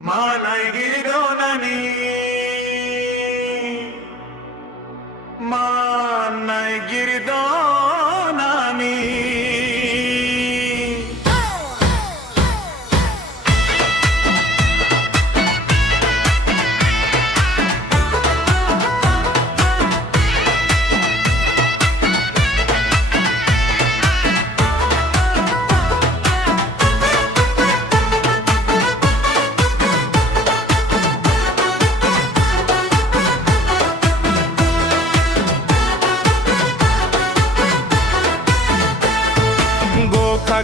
Manai girdonani, manai girdonani.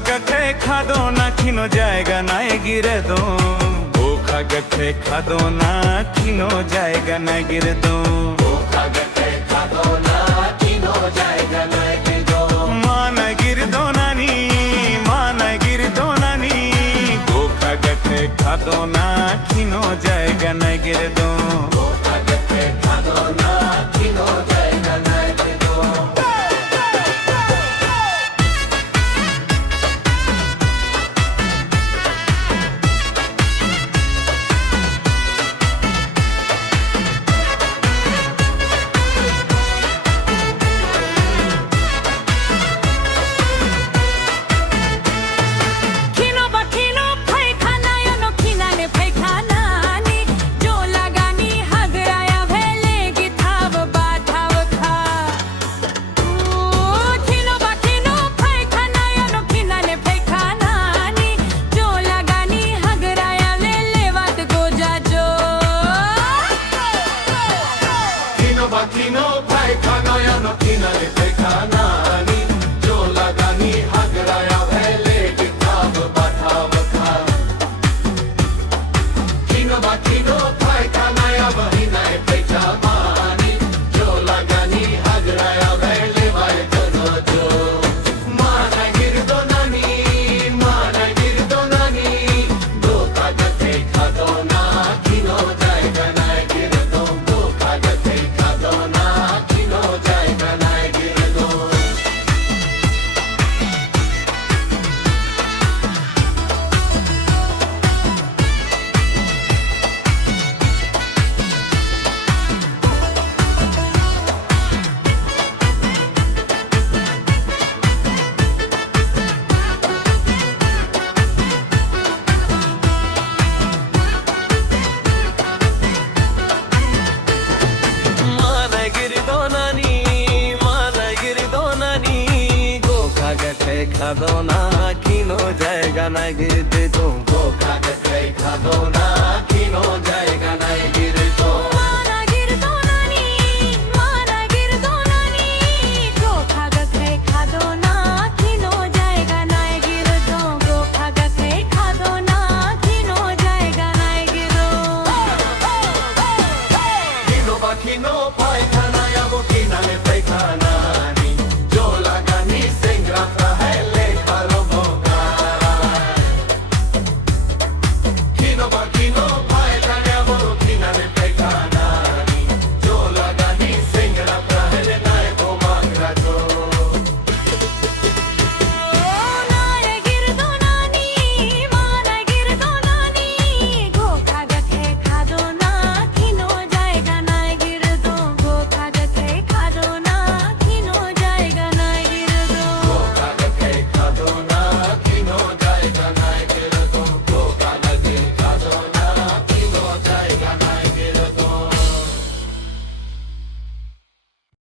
গেছে খাদো না কিনো জায়গা নাই গিরে দো বোখা গেছে খাদো না কিনো জায়গা নাই গিরে দো বোখা গেছে খাদো না কিনো জায়গা নাই গিরে দো মানা গিরে দো নানি মানা গিরে দো নানি বোখা গেছে খাদো না কিনো জায়গা নাই গিরে দো বোখা গেছে খাদো না কিনো জায়গা নাই গিরে দো Kino paikana ya no kinale paikana ni jo lagani hagraya vele kitab bathav kha kino paikana ya bahina paikana ni jo lagani hagraya vele vai jono jo mana girdo nani do kagate khadona kino jayga na girdo do kagate khadona kino jayga na girdo খাদো না